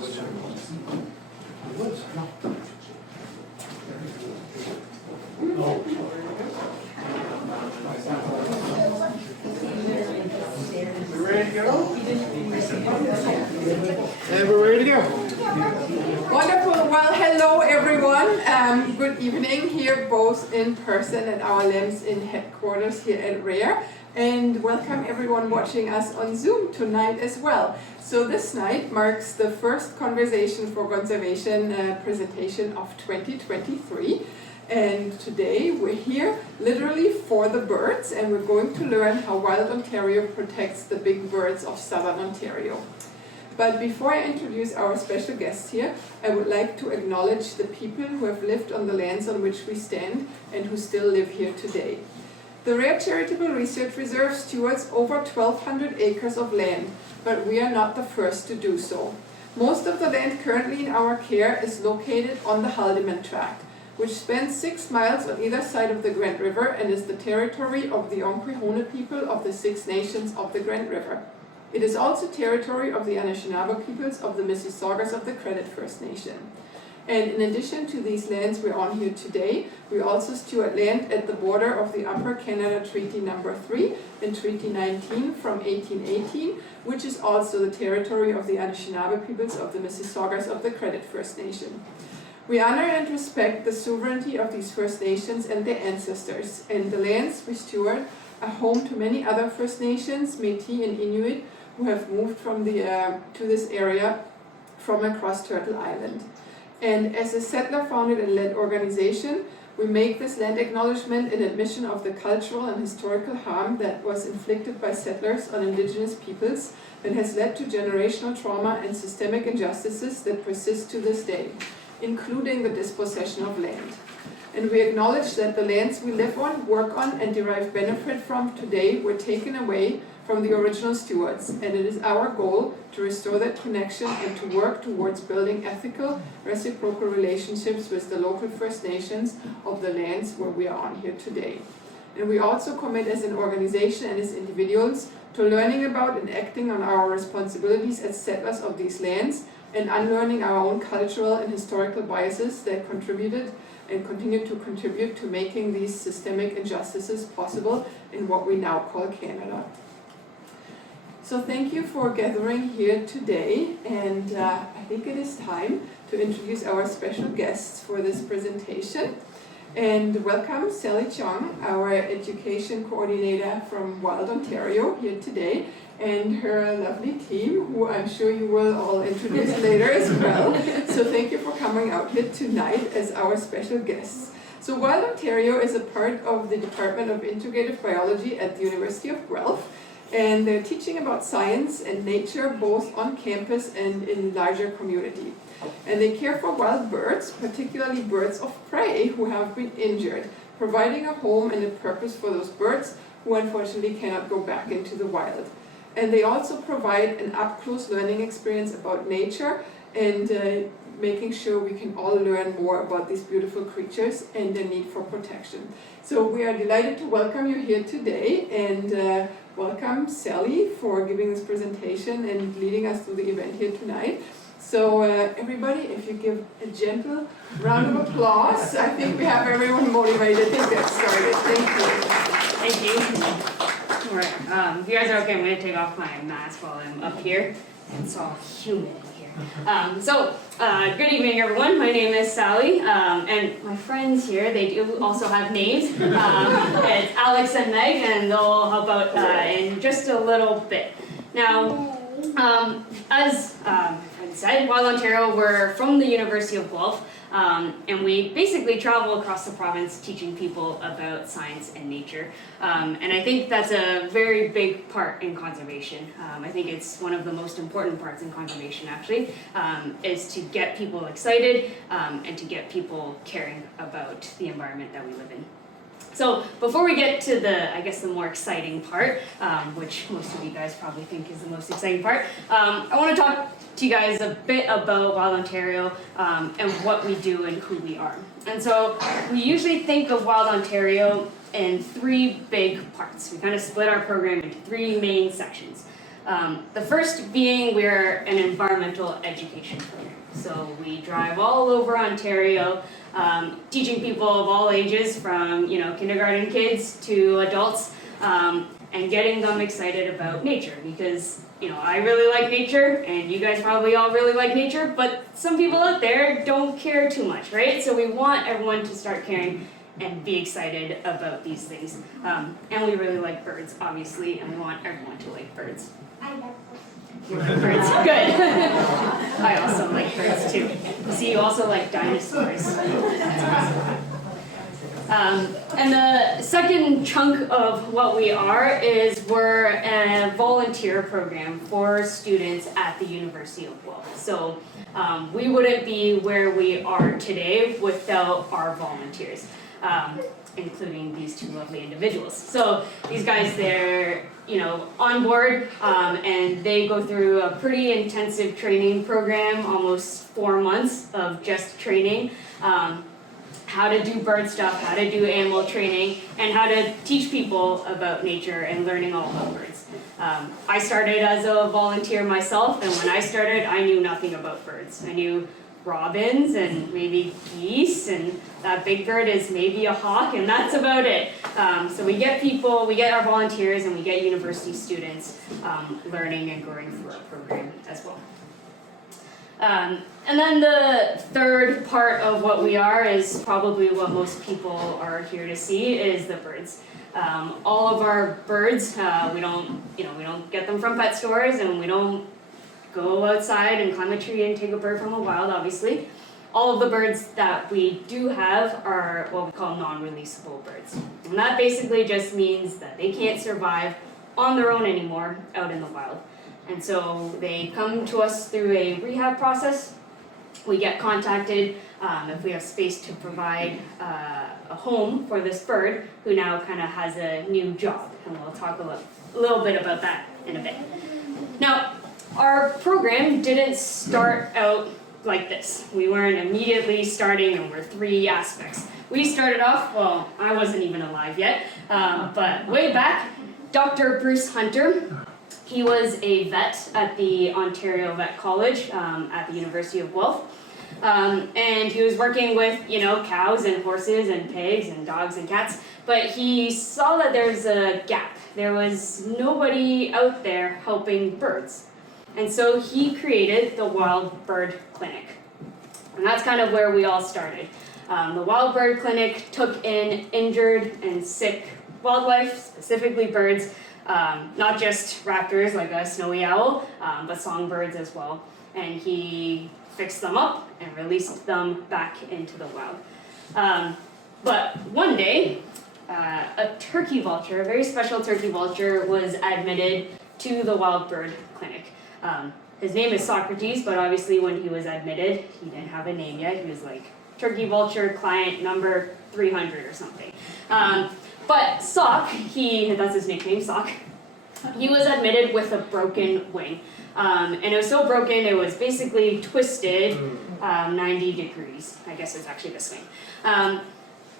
Ready to go? And we're ready to go. Wonderful. Well, hello everyone. Good evening here, both in person at our LEMS in headquarters here at RARE. And welcome everyone watching us on Zoom tonight as well. So this night marks the first Conversation for Conservation presentation of 2023. And today we're here literally for the birds, and we're going to learn how Wild Ontario protects the big birds of Southern Ontario. But before I introduce our special guests here, I would like to acknowledge the people who have lived on the lands on which we stand and who still live here today. The RARE Charitable Research Reserve stewards over 1,200 acres of land, but we are not the first to do so. Most of the land currently in our care is located on the Haldimand Tract, which spans 6 miles on either side of the Grand River and is the territory of the Onquehoneh people of the Six Nations of the Grand River. It is also territory of the Anishinaabe peoples of the Mississaugas of the Credit First Nation. And in addition to these lands we're on here today, we also steward land at the border of the Upper Canada Treaty Number 3 and Treaty 19 from 1818, which is also the territory of the Anishinaabe peoples of the Mississaugas of the Credit First Nation. We honor and respect the sovereignty of these First Nations and their ancestors, and the lands we steward are home to many other First Nations, Métis and Inuit, who have moved from to this area from across Turtle Island. And as a settler-founded and led organization, we make this land acknowledgement in admission of the cultural and historical harm that was inflicted by settlers on Indigenous peoples and has led to generational trauma and systemic injustices that persist to this day, including the dispossession of land. And we acknowledge that the lands we live on, work on, and derive benefit from today were taken away from the original stewards, and it is our goal to restore that connection and to work towards building ethical, reciprocal relationships with the local First Nations of the lands where we are on here today. And we also commit as an organization and as individuals to learning about and acting on our responsibilities as settlers of these lands, and unlearning our own cultural and historical biases that contributed and continue to contribute to making these systemic injustices possible in what we now call Canada. So thank you for gathering here today, and I think it is time to introduce our special guests for this presentation. And welcome Sally Cheung, our education coordinator from Wild Ontario here today, and her lovely team, who I'm sure you will all introduce later as well. So thank you for coming out here tonight as our special guests. So Wild Ontario is a part of the Department of Integrative Biology at the University of Guelph, and they're teaching about science and nature both on campus and in larger community. And they care for wild birds, particularly birds of prey who have been injured, providing a home and a purpose for those birds who unfortunately cannot go back into the wild. And they also provide an up-close learning experience about nature and making sure we can all learn more about these beautiful creatures and their need for protection. So we are delighted to welcome you here today, and welcome Sally for giving this presentation and leading us through the event here tonight. So everybody, if you give a gentle round of applause, I think we have everyone motivated to get started. Thank you. Thank you. All right, if you guys are okay, I'm going to take off my mask while I'm up here. It's all humid in here. Good evening, everyone. My name is Sally, and my friends here, they do also have names. It's Aleks and Meg, and they'll help out in just a little bit. Now, as my friend said, Wild Ontario, we're from the University of Guelph, and we basically travel across the province teaching people about science and nature. And I think that's a very big part in conservation. I think it's one of the most important parts in conservation, actually, is to get people excited and to get people caring about the environment that we live in. So before we get to the more exciting part, which most of you guys probably think is the most exciting part, I want to talk to you guys a bit about Wild Ontario and what we do and who we are. And so we usually think of Wild Ontario in 3 big parts. We kind of split our program into 3 main sections. The first being we're an environmental education program. So we drive all over Ontario, teaching people of all ages from kindergarten kids to adults, and getting them excited about nature because I really like nature and you guys probably all really like nature, but some people out there don't care too much, right? So we want everyone to start caring and be excited about these things. And we really like birds, obviously, and we want everyone to like birds. I love You like birds? Good. I also like birds too. See, you also like dinosaurs. That's awesome. And the second chunk of what we are is we're a volunteer program for students at the University of Guelph. So we wouldn't be where we are today without our volunteers, including these two lovely individuals. So these guys, they're on board, and they go through a pretty intensive training program, almost 4 months of just training. How to do bird stuff, how to do animal training, and how to teach people about nature and learning all about birds. I started as a volunteer myself, and when I started, I knew nothing about birds. I knew robins and maybe geese, and that big bird is maybe a hawk, and that's about it. So we get our volunteers, and we get university students learning and growing through our program as well. And then the third part of what we are is probably what most people are here to see is the birds. All of our birds, we don't get them from pet stores, and we don't go outside and climb a tree and take a bird from the wild, obviously. All of the birds that we do have are what we call non-releasable birds. And that basically just means that they can't survive on their own anymore out in the wild. And so they come to us through a rehab process. We get contacted if we have space to provide a home for this bird who now kind of has a new job. And we'll talk a little bit about that in a bit. Now, our program didn't start out like this. We weren't immediately starting, and we're 3 aspects. We started off, well, I wasn't even alive yet, but way back, Dr. Bruce Hunter, he was a vet at the Ontario Vet College at the University of Guelph. And he was working with, cows and horses and pigs and dogs and cats, but he saw that there's a gap. There was nobody out there helping birds. And so he created the Wild Bird Clinic. And that's kind of where we all started. The Wild Bird Clinic took in injured and sick wildlife, specifically birds, not just raptors like a snowy owl, but songbirds as well. And he fixed them up and released them back into the wild. But one day, a turkey vulture, a very special turkey vulture, was admitted to the Wild Bird Clinic. His name is Socrates, but obviously when he was admitted, he didn't have a name yet. He was like turkey vulture client number 300 or something. But Sock, that's his nickname, Sock, he was admitted with a broken wing. And it was so broken, it was basically twisted 90 degrees. I guess it's actually this wing.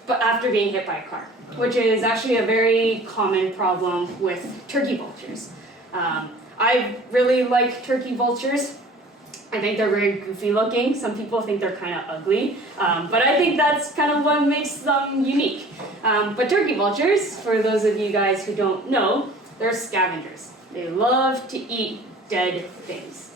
But after being hit by a car, which is actually a very common problem with turkey vultures. I really like turkey vultures. I think they're very goofy looking. Some people think they're kind of ugly, but I think that's kind of what makes them unique. But turkey vultures, for those of you guys who don't know, they're scavengers. They love to eat dead things.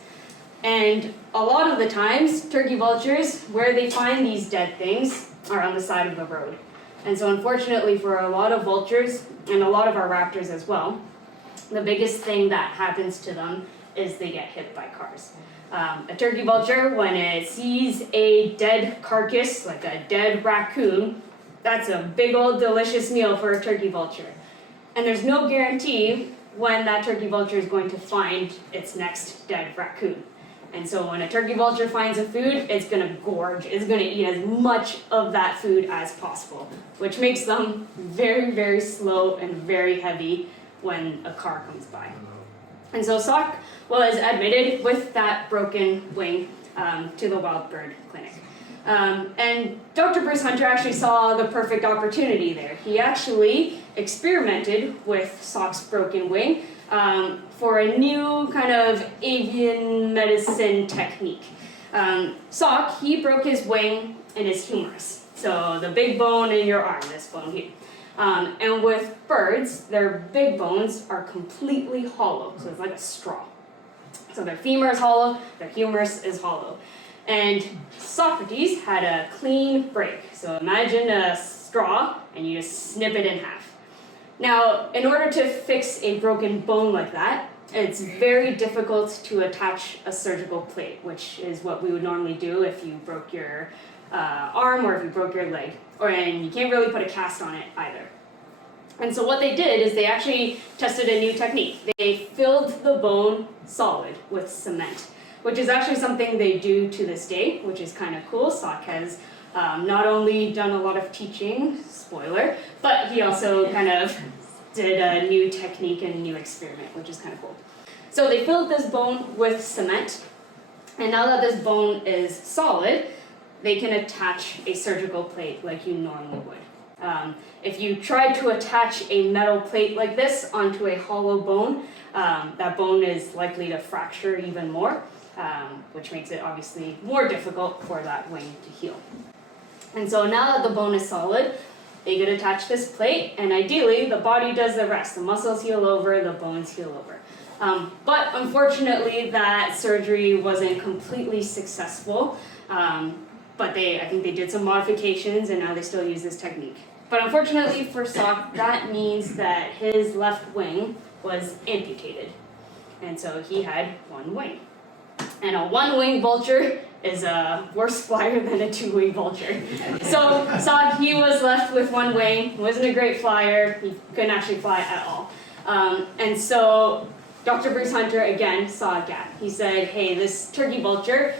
And a lot of the times, turkey vultures, where they find these dead things, are on the side of the road. And so unfortunately for a lot of vultures, and a lot of our raptors as well, the biggest thing that happens to them is they get hit by cars. A turkey vulture, when it sees a dead carcass, like a dead raccoon, that's a big old delicious meal for a turkey vulture. And there's no guarantee when that turkey vulture is going to find its next dead raccoon. And so when a turkey vulture finds a food, it's going to gorge. It's going to eat as much of that food as possible, which makes them very, very slow and very heavy when a car comes by. And so Sock was admitted with that broken wing to the Wild Bird Clinic. And Dr. Bruce Hunter actually saw the perfect opportunity there. He actually experimented with Sock's broken wing for a new kind of avian medicine technique. Sock, he broke his wing in his humerus, so the big bone in your arm, this bone here. And with birds, their big bones are completely hollow, so it's like a straw. So their femur is hollow, their humerus is hollow. And Socrates had a clean break. So imagine a straw and you just snip it in half. Now, in order to fix a broken bone like that, it's very difficult to attach a surgical plate, which is what we would normally do if you broke your arm or if you broke your leg. And you can't really put a cast on it either. And so what they did is they actually tested a new technique. They filled the bone solid with cement, which is actually something they do to this day, which is kind of cool. Sock has not only done a lot of teaching, spoiler, but he also kind of did a new technique and a new experiment, which is kind of cool. So they filled this bone with cement, and now that this bone is solid, they can attach a surgical plate like you normally would. If you tried to attach a metal plate like this onto a hollow bone, that bone is likely to fracture even more, which makes it obviously more difficult for that wing to heal. And so now that the bone is solid, they could attach this plate, and ideally the body does the rest. The muscles heal over, the bones heal over. But unfortunately that surgery wasn't completely successful, but I think they did some modifications and now they still use this technique. But unfortunately for Sock, that means that his left wing was amputated. And so he had one wing. And a one-wing vulture is a worse flyer than a two-wing vulture. So Sock, he was left with one wing. He wasn't a great flyer. He couldn't actually fly at all. And so Dr. Bruce Hunter, again, saw a gap. He said, hey, this turkey vulture,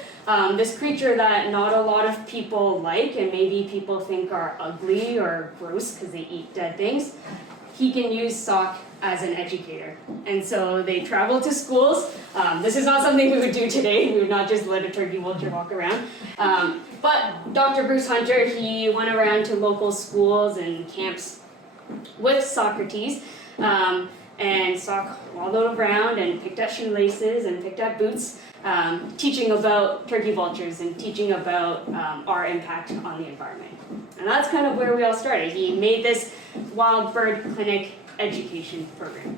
this creature that not a lot of people like and maybe people think are ugly or gross because they eat dead things, he can use Sock as an educator. And so they traveled to schools. This is not something we would do today. We would not just let a turkey vulture walk around. But Dr. Bruce Hunter, he went around to local schools and camps with Socrates. And Sock waddled around and picked at shoelaces and picked at boots, teaching about turkey vultures and teaching about our impact on the environment. And that's kind of where we all started. He made this wild bird clinic education program.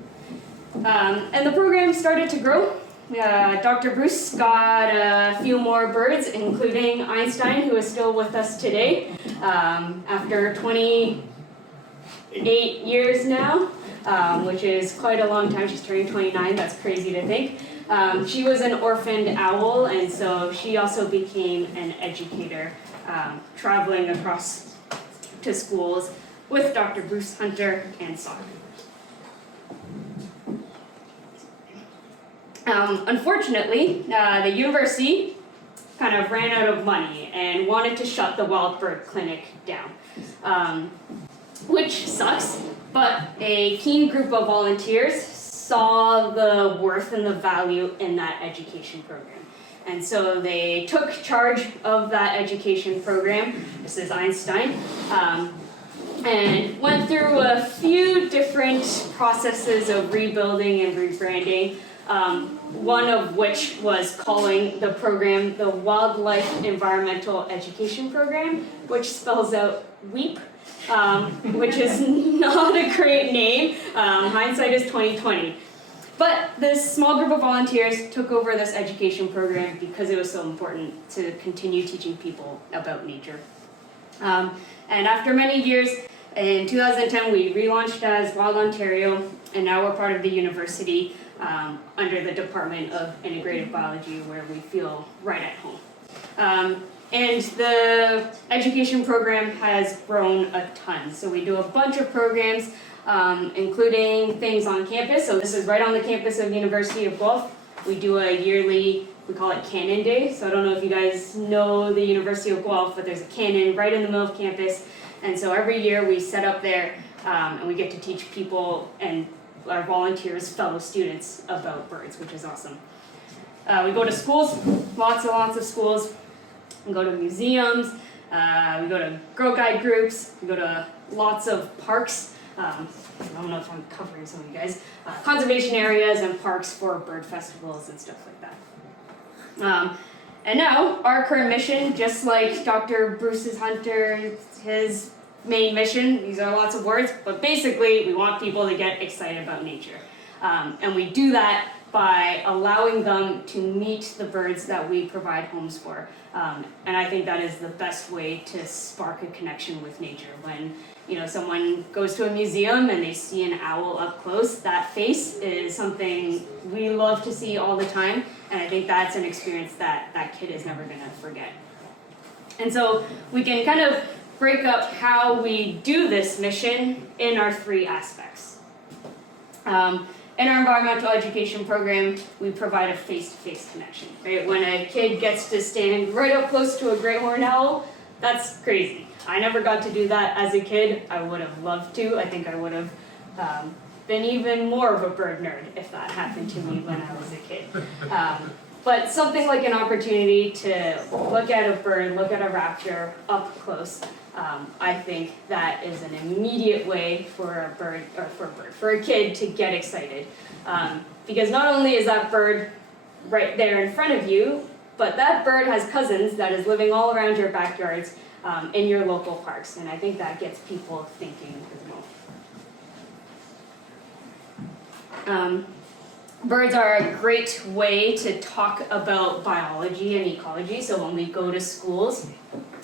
And the program started to grow. Dr. Bruce got a few more birds, including Einstein, who is still with us today, after 28 years now, which is quite a long time. She's turning 29, that's crazy to think. She was an orphaned owl, and so she also became an educator, traveling across to schools with Dr. Bruce Hunter and Sock. Unfortunately, the university kind of ran out of money and wanted to shut the wild bird clinic down, which sucks, but a keen group of volunteers saw the worth and the value in that education program. And so they took charge of that education program. This is Einstein. And went through a few different processes of rebuilding and rebranding. One of which was calling the program the Wildlife Environmental Education Program, which spells out WEEP, which is not a great name. Hindsight is 2020. But this small group of volunteers took over this education program because it was so important to continue teaching people about nature. And after many years, in 2010 we relaunched as Wild Ontario, and now we're part of the university under the Department of Integrative Biology, where we feel right at home. And the education program has grown a ton. So we do a bunch of programs, including things on campus. So this is right on the campus of University of Guelph. We do a yearly, we call it Cannon Day. So I don't know if you guys know the University of Guelph, but there's a cannon right in the middle of campus. And so every year we set up there and we get to teach people and our volunteers, fellow students, about birds, which is awesome. We go to schools, lots and lots of schools. We go to museums, we go to Girl Guide groups, we go to lots of parks. I don't know if I'm covering some of you guys. Conservation areas and parks for bird festivals and stuff like that. And now, our current mission, just like Dr. Bruce's Hunter, his main mission, these are lots of words, but basically we want people to get excited about nature. And we do that by allowing them to meet the birds that we provide homes for. And I think that is the best way to spark a connection with nature. When someone goes to a museum and they see an owl up close, that face is something we love to see all the time, and I think that's an experience that that kid is never going to forget. And so we can kind of break up how we do this mission in our three aspects. In our environmental education program, we provide a face-to-face connection, right? When a kid gets to stand right up close to a great horned owl, that's crazy. I never got to do that as a kid. I would have loved to. I think I would have been even more of a bird nerd if that happened to me when I was a kid. But something like an opportunity to look at a bird, look at a raptor up close, I think that is an immediate way for a kid to get excited. Because not only is that bird right there in front of you, but that bird has cousins that is living all around your backyards in your local parks, and I think that gets people thinking as well. Birds are a great way to talk about biology and ecology, so when we go to schools,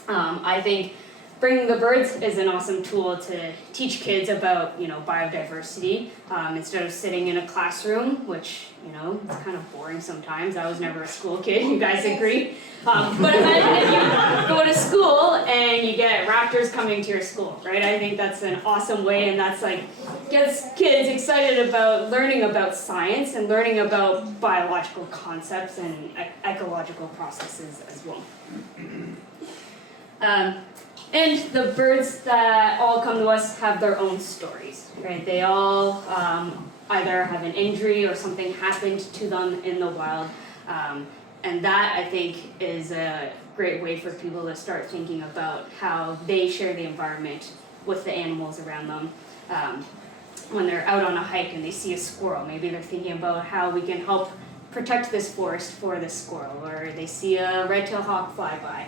I think bringing the birds is an awesome tool to teach kids about, biodiversity, instead of sitting in a classroom, which, it's kind of boring sometimes. I was never a school kid, you guys agree? But imagine if you go to school and you get raptors coming to your school, right? I think that's an awesome way, and that's gets kids excited about learning about science and learning about biological concepts and ecological processes as well. And the birds that all come to us have their own stories, right? They all either have an injury or something happened to them in the wild. And that, I think, is a great way for people to start thinking about how they share the environment with the animals around them. When they're out on a hike and they see a squirrel, maybe they're thinking about how we can help protect this forest for this squirrel, or they see a red-tailed hawk fly by.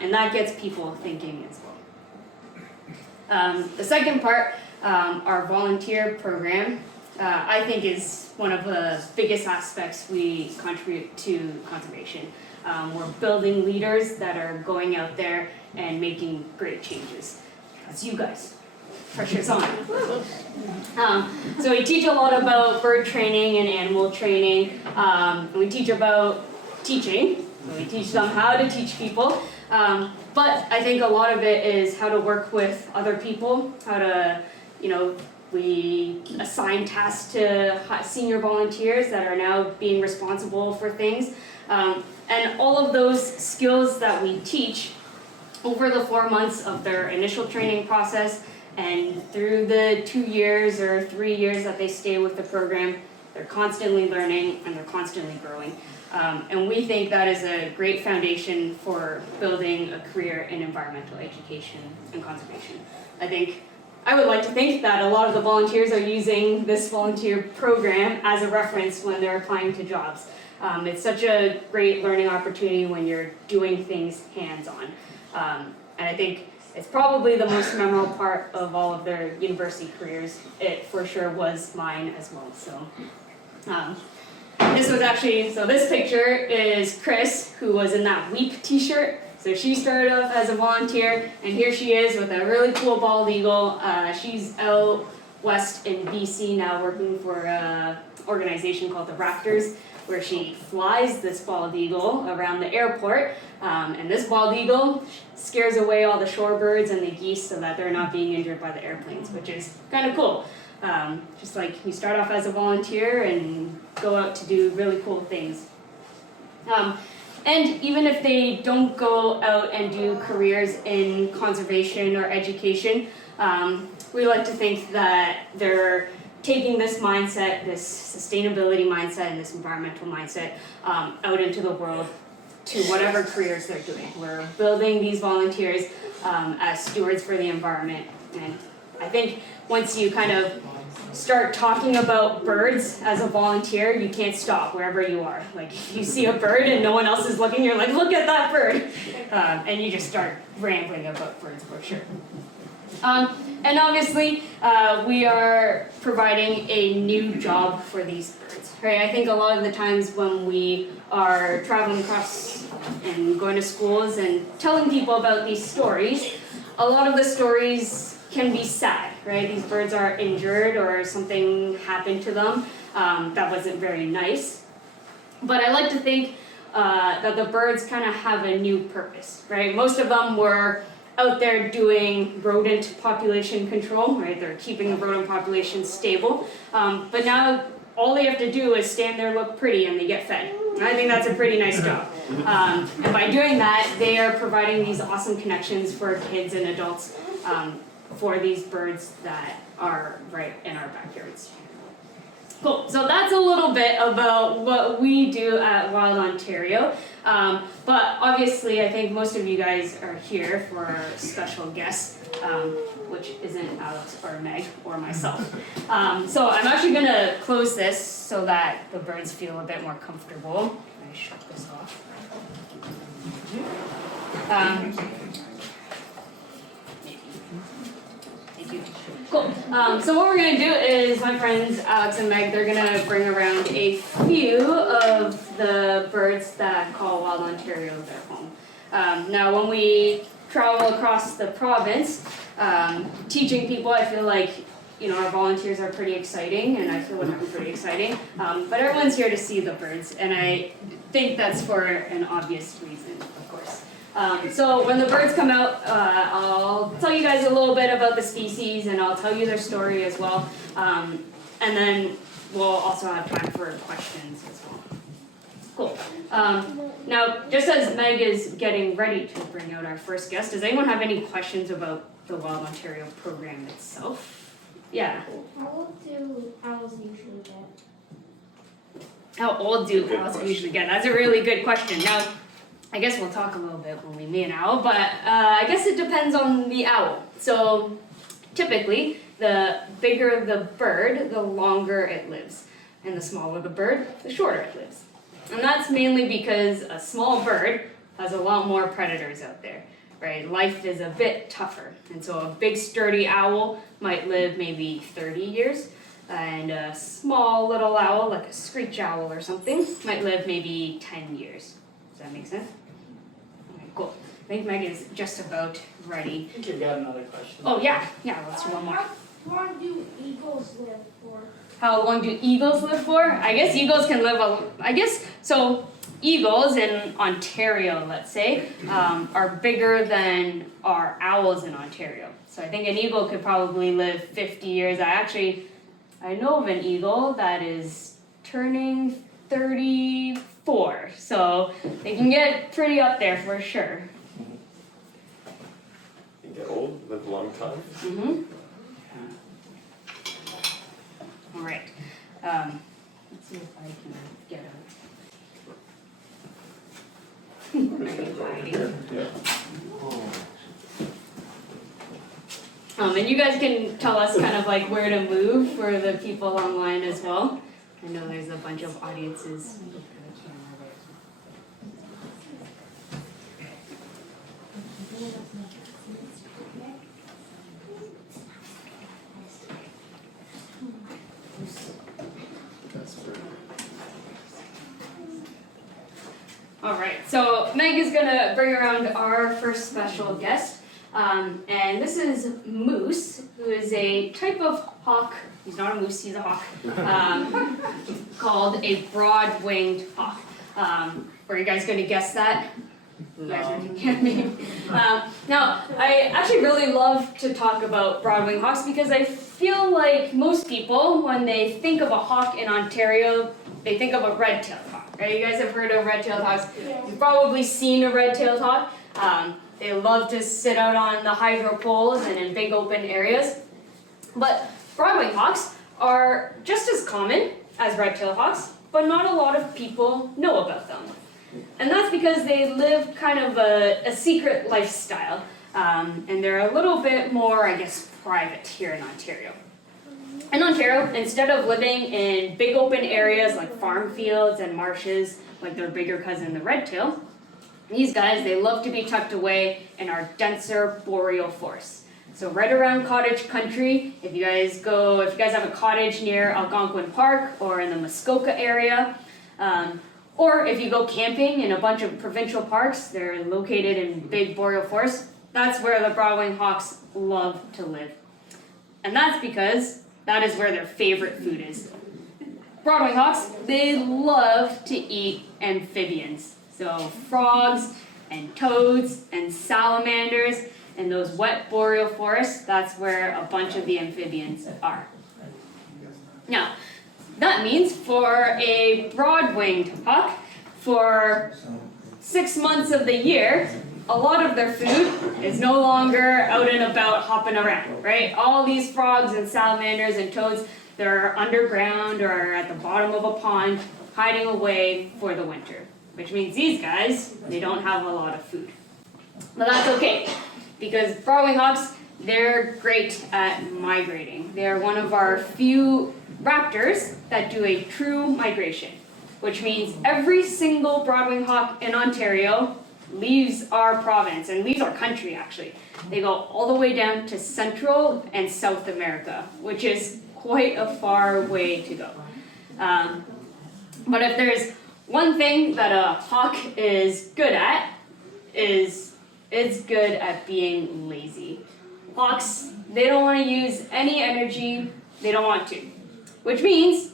And that gets people thinking as well. The second part, our volunteer program, I think is one of the biggest aspects we contribute to conservation. We're building leaders that are going out there and making great changes. That's you guys. Pressure's on. So we teach a lot about bird training and animal training. We teach about teaching. So we teach them how to teach people. But I think a lot of it is how to work with other people, how to, we assign tasks to senior volunteers that are now being responsible for things. And all of those skills that we teach over the 4 months of their initial training process and through the 2 years or 3 years that they stay with the program, they're constantly learning and they're constantly growing. And we think that is a great foundation for building a career in environmental education and conservation. I would like to think that a lot of the volunteers are using this volunteer program as a reference when they're applying to jobs. It's such a great learning opportunity when you're doing things hands-on. And I think it's probably the most memorable part of all of their university careers. It for sure was mine as well. So. This picture is Chris, who was in that Weep t-shirt. So she started off as a volunteer, and here she is with a really cool bald eagle. She's out west in BC now working for an organization called the Raptors, where she flies this bald eagle around the airport. And this bald eagle scares away all the shorebirds and the geese so that they're not being injured by the airplanes, which is kind of cool. Just like you start off as a volunteer and go out to do really cool things. And even if they don't go out and do careers in conservation or education, we like to think that they're taking this mindset, this sustainability mindset and this environmental mindset out into the world to whatever careers they're doing. We're building these volunteers as stewards for the environment. And I think once you kind of start talking about birds as a volunteer, you can't stop wherever you are. Like if you see a bird and no one else is looking, you're like, look at that bird. And you just start rambling about birds for sure. And obviously, we are providing a new job for these birds, right? I think a lot of the times when we are traveling across and going to schools and telling people about these stories, a lot of the stories can be sad, right? These birds are injured or something happened to them that wasn't very nice. But I like to think that the birds kind of have a new purpose, right? Most of them were out there doing rodent population control, right? They're keeping the rodent population stable. But now all they have to do is stand there, look pretty, and they get fed. And I think that's a pretty nice job. And by doing that, they are providing these awesome connections for kids and adults for these birds that are right in our backyards. Cool, so that's a little bit about what we do at Wild Ontario. But obviously, I think most of you guys are here for our special guest, which isn't Alex or Meg or myself. So I'm actually going to close this so that the birds feel a bit more comfortable. I shut this off. Cool. So what we're going to do is my friends Alex and Meg, they're going to bring around a few of the birds that call Wild Ontario their home. Now when we travel across the province, teaching people, I feel like our volunteers are pretty exciting, and I feel like I'm pretty exciting. But everyone's here to see the birds, and I think that's for an obvious reason, of course. So when the birds come out, I'll tell you guys a little bit about the species, and I'll tell you their story as well. And then we'll also have time for questions as well. Cool. Now, just as Meg is getting ready to bring out our first guest, does anyone have any questions about the Wild Ontario program itself? Yeah. How old do owls usually get? How old do owls usually get? That's a really good question. Now, I guess we'll talk a little bit when we meet an owl, but I guess it depends on the owl. So typically, the bigger the bird, the longer it lives. And the smaller the bird, the shorter it lives. And that's mainly because a small bird has a lot more predators out there, right? Life is a bit tougher. And so a big sturdy owl might live maybe 30 years, and a small little owl, like a screech owl or something, might live maybe 10 years. Does that make sense? Okay, cool. I think Meg is just about ready. I think you've got another question. Oh, yeah, let's do one more. How long do eagles live for? How long do eagles live for? I guess eagles can live so eagles in Ontario, let's say, are bigger than our owls in Ontario. So I think an eagle could probably live 50 years. I know of an eagle that is turning 34, so they can get pretty up there for sure. You get old, live a long time. Mm-hmm. All right. Let's see if I can get a... and you guys can tell us kind of like where to move for the people online as well. I know there's a bunch of audiences. All right, so Meg is gonna bring around our first special guest. And this is Moose, who is a type of hawk. He's not a moose, he's a hawk. Called a broad-winged hawk. Were you guys gonna guess that? You guys are looking at me. Now, I actually really love to talk about broad-winged hawks because I feel like most people, when they think of a hawk in Ontario, they think of a red-tailed hawk, right? You guys have heard of red-tailed hawks. You've probably seen a red-tailed hawk. They love to sit out on the hydro poles and in big open areas. But broad-winged hawks are just as common as red-tailed hawks, but not a lot of people know about them. And that's because they live kind of a secret lifestyle. And they're a little bit more, I guess, private here in Ontario. In Ontario, instead of living in big open areas like farm fields and marshes, like their bigger cousin the redtail, these guys, they love to be tucked away in our denser boreal forests. So right around cottage country, if you guys have a cottage near Algonquin Park or in the Muskoka area, or if you go camping in a bunch of provincial parks, they're located in big boreal forests, that's where the broadwing hawks love to live. And that's because that is where their favorite food is. Broadwing hawks, they love to eat amphibians. So frogs and toads and salamanders and those wet boreal forests, that's where a bunch of the amphibians are. Now, that means for a broad-winged hawk, for 6 months of the year, a lot of their food is no longer out and about hopping around, right? All these frogs and salamanders and toads, they're underground or at the bottom of a pond, hiding away for the winter. Which means these guys, they don't have a lot of food. But that's okay, because broadwing hawks, they're great at migrating. They're one of our few raptors that do a true migration, which means every single broadwing hawk in Ontario leaves our province, and leaves our country actually. They go all the way down to Central and South America, which is quite a far way to go. But if there's one thing that a hawk is good at, is it's good at being lazy. Hawks, they don't want to use any energy, they don't want to. Which means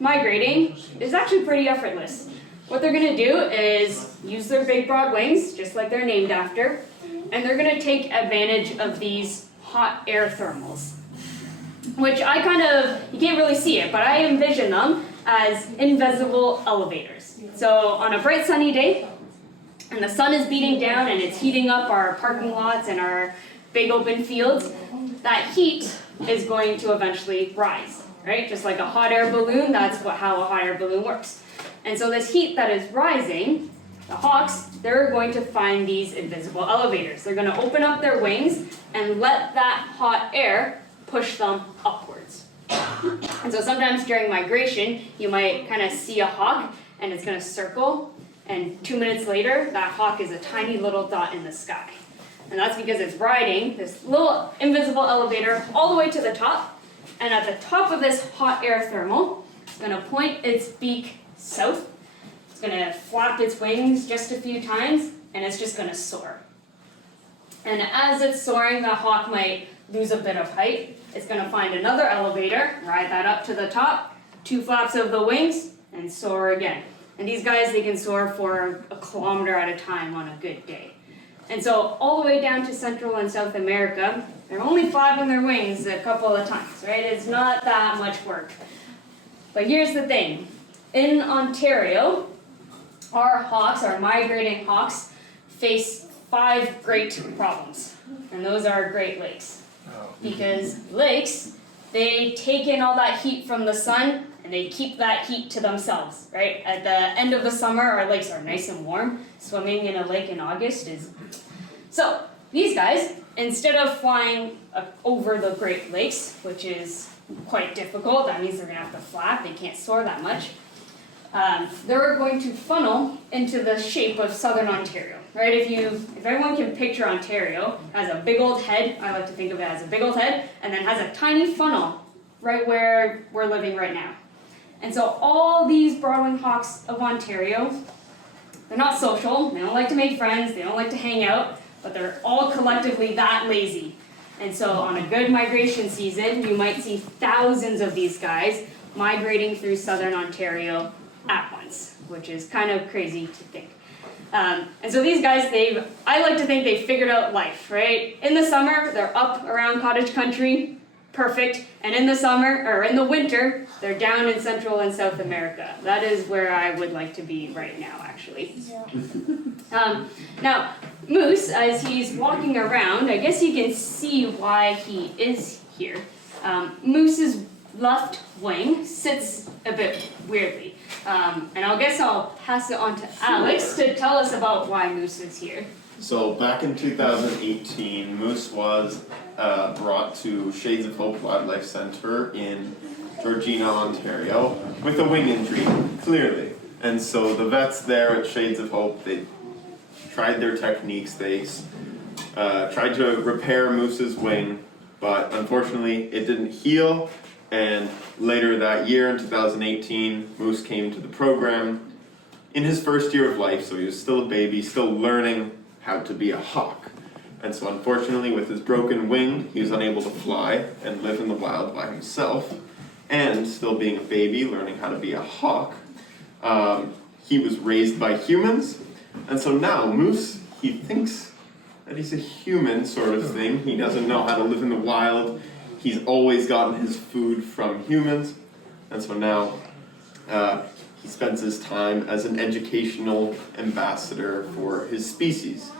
migrating is actually pretty effortless. What they're going to do is use their big broad wings, just like they're named after, and they're going to take advantage of these hot air thermals. Which you can't really see it, but I envision them as invisible elevators. So on a bright sunny day, and the sun is beating down and it's heating up our parking lots and our big open fields, that heat is going to eventually rise, right? Just like a hot air balloon, that's how a hot air balloon works. And so this heat that is rising, the hawks, they're going to find these invisible elevators. They're going to open up their wings and let that hot air push them upwards. And so sometimes during migration, you might kind of see a hawk and it's going to circle, and 2 minutes later, that hawk is a tiny little dot in the sky. And that's because it's riding this little invisible elevator all the way to the top, and at the top of this hot air thermal, it's going to point its beak south. It's going to flap its wings just a few times, and it's just going to soar. And as it's soaring, the hawk might lose a bit of height. It's going to find another elevator, ride that up to the top, 2 flaps of the wings, and soar again. And these guys, they can soar for a kilometer at a time on a good day. And so all the way down to Central and South America, they're only flapping their wings a couple of times, right? It's not that much work. But here's the thing. In Ontario, our hawks, our migrating hawks, face 5 great problems. And those are Great Lakes. Because lakes, they take in all that heat from the sun and they keep that heat to themselves, right? At the end of the summer, our lakes are nice and warm. Swimming in a lake in August is... So, these guys, instead of flying over the Great Lakes, which is quite difficult, that means they're going to have to flap, they can't soar that much, they're going to funnel into the shape of southern Ontario, right? If everyone can picture Ontario as a big old head, I like to think of it as a big old head, and then has a tiny funnel right where we're living right now. And so all these broadwing hawks of Ontario, they're not social, they don't like to make friends, they don't like to hang out, but they're all collectively that lazy. And so on a good migration season, you might see thousands of these guys migrating through southern Ontario at once, which is kind of crazy to think. And so these guys, I like to think they figured out life, right? In the summer, they're up around cottage country, perfect. And in the winter, they're down in Central and South America. That is where I would like to be right now, actually. Yeah. Now, Moose, as he's walking around, I guess you can see why he is here. Moose is left wing sits a bit weirdly. And I guess I'll pass it on to Alex to tell us about why Moose is here. So back in 2018, Moose was brought to Shades of Hope Wildlife Center in Georgina, Ontario, with a wing injury, clearly. And so the vets there at Shades of Hope, they tried their techniques. They tried to repair Moose's wing, but unfortunately it didn't heal. And later that year, in 2018, Moose came to the program in his first year of life, so he was still a baby, still learning how to be a hawk. And so unfortunately, with his broken wing, he was unable to fly and live in the wild by himself. And still being a baby, learning how to be a hawk, he was raised by humans. And so now Moose, he thinks that he's a human sort of thing. He doesn't know how to live in the wild. He's always gotten his food from humans. And so now he spends his time as an educational ambassador for his species.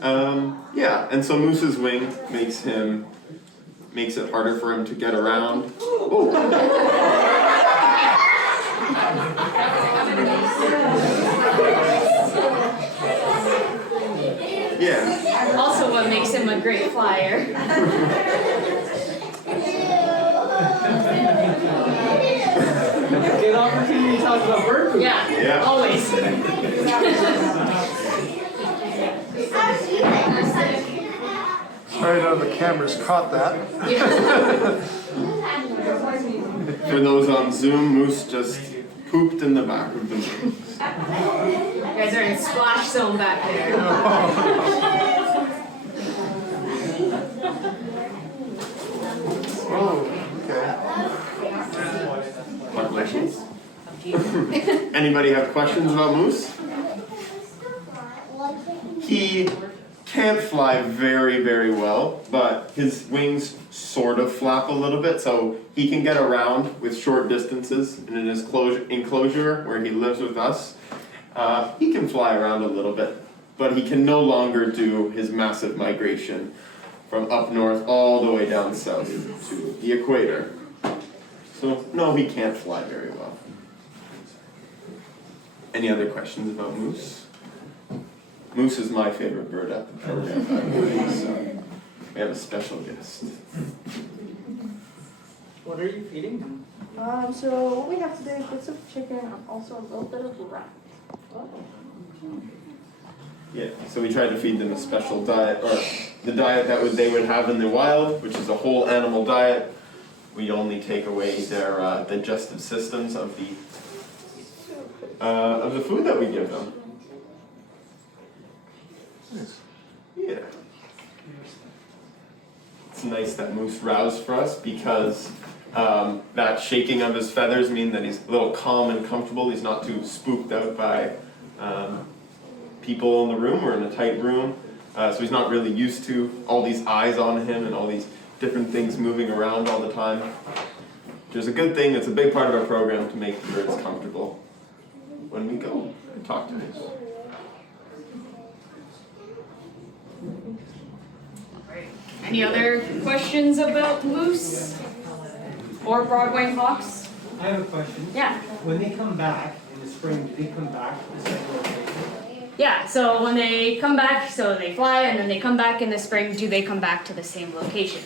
Yeah, and so Moose's wing makes it harder for him to get around. Oh. Yeah. Also what makes him a great flyer. Good opportunity to talk about bird food. Yeah. Always. Sorry, none of the cameras caught that. For those on Zoom, Moose just pooped in the back of the room. You guys are in splash zone back there. Oh, okay. What questions? Anybody have questions about Moose? He can't fly very, very well, but his wings sort of flap a little bit, so he can get around with short distances. And in his enclosure where he lives with us, he can fly around a little bit, but he can no longer do his massive migration from up north all the way down south to the equator. So no, he can't fly very well. Any other questions about Moose? Moose is my favorite bird at the program, I believe, so we have a special guest. What are you feeding him? So what we have today is bits of chicken and also a little bit of rat. Yeah, so we tried to feed them a special diet, or the diet that they would have in the wild, which is a whole animal diet. We only take away their digestive systems of the food that we give them. Yeah. It's nice that Moose roused for us because that shaking of his feathers mean that he's a little calm and comfortable. He's not too spooked out by people in the room or in a tight room. So he's not really used to all these eyes on him and all these different things moving around all the time. Which is a good thing. It's a big part of our program to make birds comfortable when we go and talk to Moose. Any other questions about Moose? Or broad-winged hawks? I have a question. Yeah. When they come back in the spring, do they come back to the same location? Yeah, so when they come back, so they fly and then they come back in the spring, do they come back to the same location?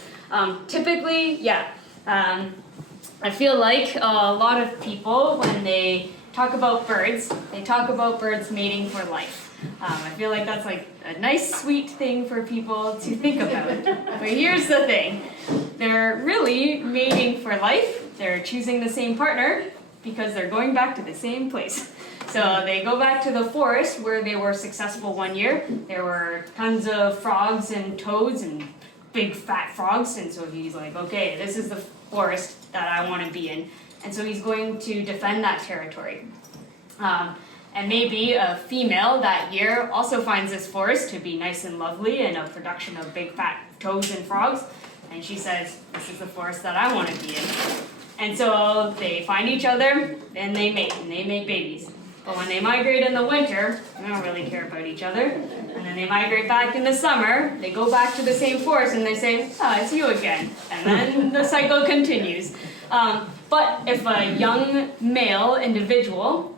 Typically, yeah. I feel like a lot of people, when they talk about birds, they talk about birds mating for life. I feel like that's like a nice, sweet thing for people to think about. But here's the thing. They're really mating for life. They're choosing the same partner because they're going back to the same place. So they go back to the forest where they were successful one year. There were tons of frogs and toads and big fat frogs. And so he's like, okay, this is the forest that I want to be in. And so he's going to defend that territory. And maybe a female that year also finds this forest to be nice and lovely and a production of big fat toads and frogs. And she says, this is the forest that I want to be in. And so they find each other and they mate and they make babies. But when they migrate in the winter, they don't really care about each other. And then they migrate back in the summer, they go back to the same forest and they say, oh, it's you again. And then the cycle continues. But if a young male individual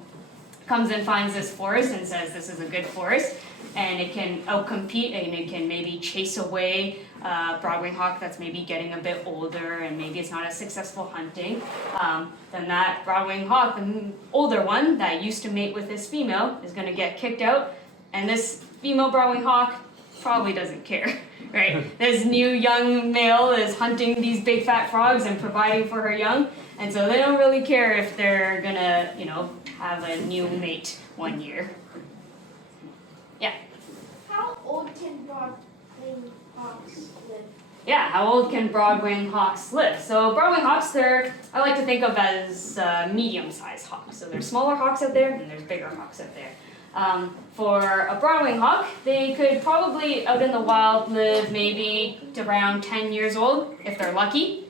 comes and finds this forest and says this is a good forest, and it can outcompete and it can maybe chase away broadwing hawk that's maybe getting a bit older and maybe it's not as successful hunting, then that broadwing hawk, the older one that used to mate with this female, is going to get kicked out, and this female broadwing hawk probably doesn't care, right? This new young male is hunting these big fat frogs and providing for her young, and so they don't really care if they're gonna, have a new mate one year. Yeah. How old can broad-winged hawks live? Yeah, how old can broad-winged hawks live? So broad-winged hawks, I like to think of as medium-sized hawks. So there's smaller hawks out there and there's bigger hawks out there. For a broad-winged hawk, they could probably out in the wild live maybe to around 10 years old if they're lucky.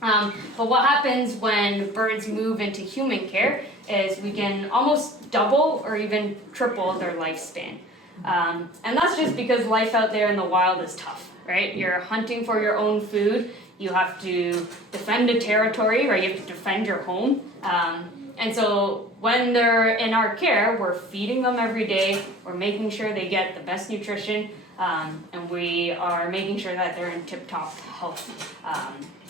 But what happens when birds move into human care is we can almost double or even triple their lifespan. And that's just because life out there in the wild is tough, right? You're hunting for your own food, you have to defend a territory, right? You have to defend your home. And so when they're in our care, we're feeding them every day, we're making sure they get the best nutrition, and we are making sure that they're in tip-top health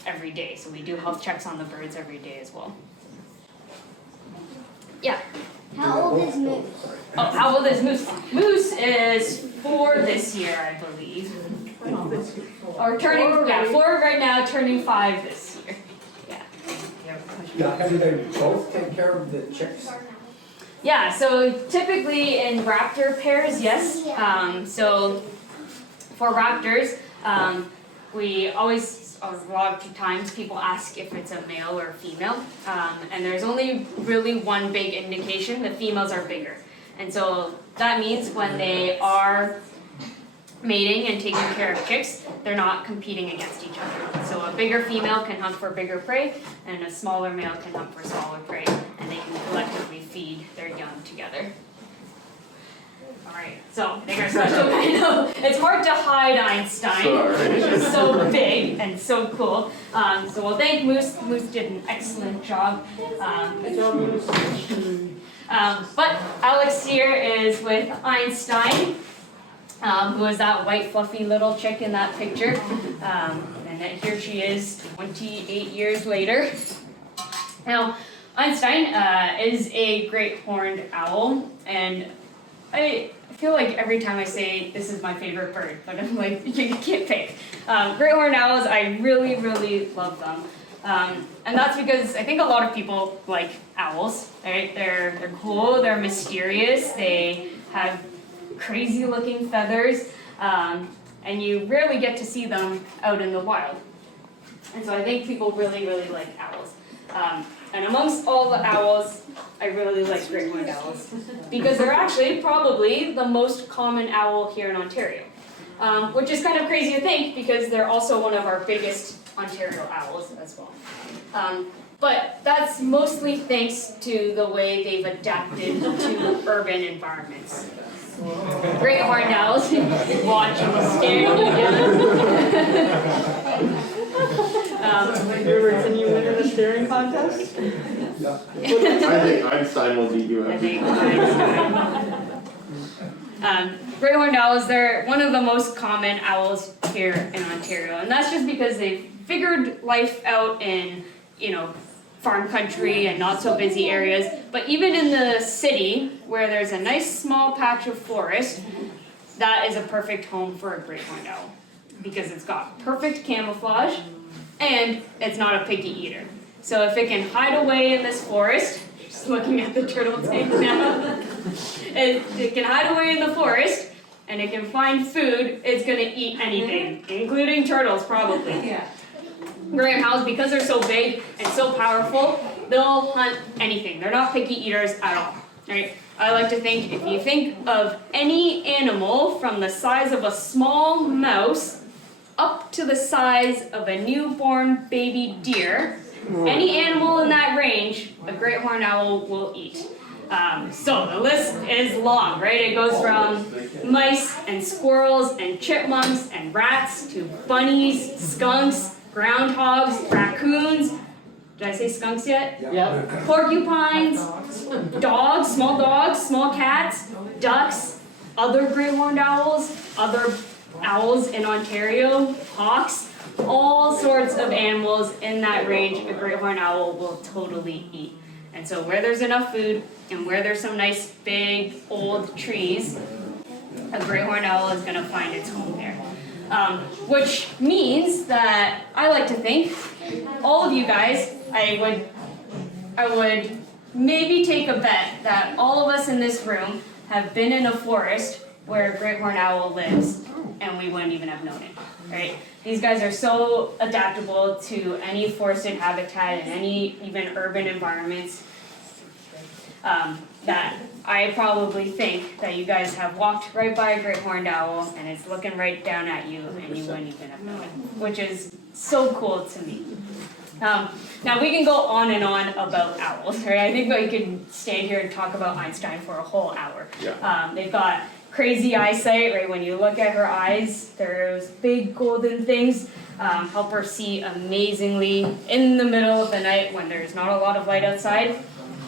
every day. So we do health checks on the birds every day as well. Yeah. How old is Moose? Oh, how old is Moose? Moose is 4 this year, I believe. Or turning, 4 right now, turning 5 this year. Yeah. Yeah, do they both take care of the chicks? Yeah, so typically in raptor pairs, yes. So for raptors, we always, a lot of times people ask if it's a male or a female, and there's only really one big indication: the females are bigger. And so that means when they are mating and taking care of chicks, they're not competing against each other. So a bigger female can hunt for bigger prey, and a smaller male can hunt for smaller prey, and they can collectively feed their young together. Alright, so they are special. I know it's hard to hide Einstein. He's so big and so cool. So we'll thank Moose. Moose did an excellent job. Good job, Moose. But Aleks here is with Einstein, who is that white fluffy little chick in that picture. And then here she is 28 years later. Now, Einstein is a great horned owl, and I feel like every time I say this is my favorite bird, but I'm like, you can't pick. Great horned owls, I really, really love them. And that's because I think a lot of people like owls, right? They're cool, they're mysterious, they have crazy looking feathers, and you rarely get to see them out in the wild. And so I think people really, really like owls. And amongst all the owls, I really like great horned owls because they're actually probably the most common owl here in Ontario, which is kind of crazy to think because they're also one of our biggest Ontario owls as well. But that's mostly thanks to the way they've adapted to urban environments. Great horned owls watch and stare together. Can you win in the staring contest? I think Einstein will beat you I up. think great horned owls, they're one of the most common owls here in Ontario, and that's just because they've figured life out in, farm country and not so busy areas. But even in the city, where there's a nice small patch of forest, that is a perfect home for a great horned owl because it's got perfect camouflage and it's not a picky eater. So if it can hide away in this forest, just looking at the turtle tank now, it can hide away in the forest and it can find food, it's going to eat anything, including turtles probably. Yeah. Great owls, because they're so big and so powerful, they'll hunt anything. They're not picky eaters at all. Right? I like to think if you think of any animal from the size of a small mouse up to the size of a newborn baby deer, any animal in that range, a great horned owl will eat. So the list is long, right? It goes from mice and squirrels and chipmunks and rats to bunnies, skunks, groundhogs, raccoons, Did I say skunks yet? Yeah. Porcupines, dogs, small cats, ducks, other great horned owls, other owls in Ontario, hawks, all sorts of animals in that range a great horned owl will totally eat. And so where there's enough food and where there's some nice big old trees, a great horned owl is going to find its home there. Which means that I like to think all of you guys, I would maybe take a bet that all of us in this room have been in a forest where a great horned owl lives, and we wouldn't even have known it, right? These guys are so adaptable to any forested habitat and any even urban environments that I probably think that you guys have walked right by a great horned owl and it's looking right down at you and you wouldn't even have known it, which is so cool to me. Now we can go on and on about owls, right? I think we could stand here and talk about Einstein for a whole hour. Yeah. They've got crazy eyesight, right? When you look at her eyes, there's big golden things, help her see amazingly in the middle of the night when there's not a lot of light outside.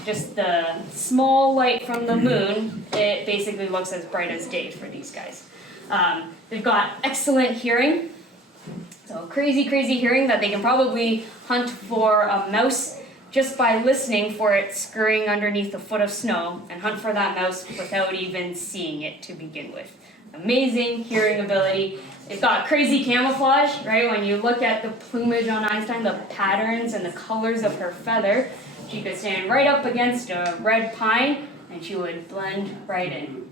Just the small light from the moon, it basically looks as bright as day for these guys. They've got excellent hearing. So crazy hearing that they can probably hunt for a mouse just by listening for it scurrying underneath a foot of snow and hunt for that mouse without even seeing it to begin with. Amazing hearing ability. They've got crazy camouflage, right? When you look at the plumage on Einstein, the patterns and the colors of her feather, she could stand right up against a red pine and she would blend right in.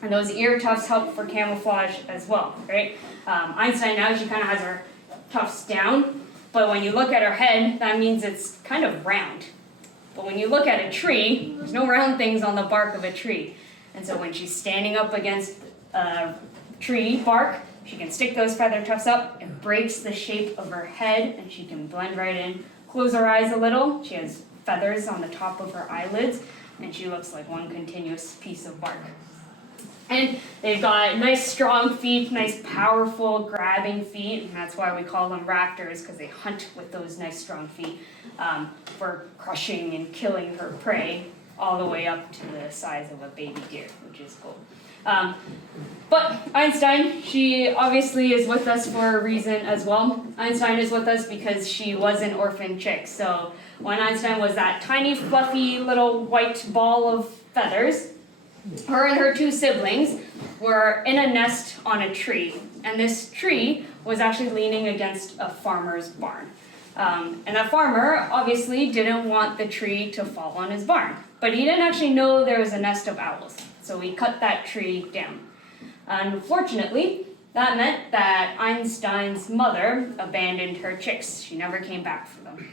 And those ear tufts help for camouflage as well, right? Einstein now, she kind of has her tufts down, but when you look at her head, that means it's kind of round. But when you look at a tree, there's no round things on the bark of a tree. And so when she's standing up against a tree bark, she can stick those feather tufts up, it breaks the shape of her head, and she can blend right in. Close her eyes a little, she has feathers on the top of her eyelids, and she looks like one continuous piece of bark. And they've got nice strong feet, nice powerful grabbing feet, and that's why we call them raptors, because they hunt with those nice strong feet for crushing and killing her prey all the way up to the size of a baby deer, which is cool. But Einstein, she obviously is with us for a reason as well. Einstein is with us because she was an orphan chick. So when Einstein was that tiny, fluffy, little white ball of feathers, her and her two siblings were in a nest on a tree. And this tree was actually leaning against a farmer's barn. And that farmer obviously didn't want the tree to fall on his barn. But he didn't actually know there was a nest of owls. So he cut that tree down. Unfortunately, that meant that Einstein's mother abandoned her chicks. She never came back for them.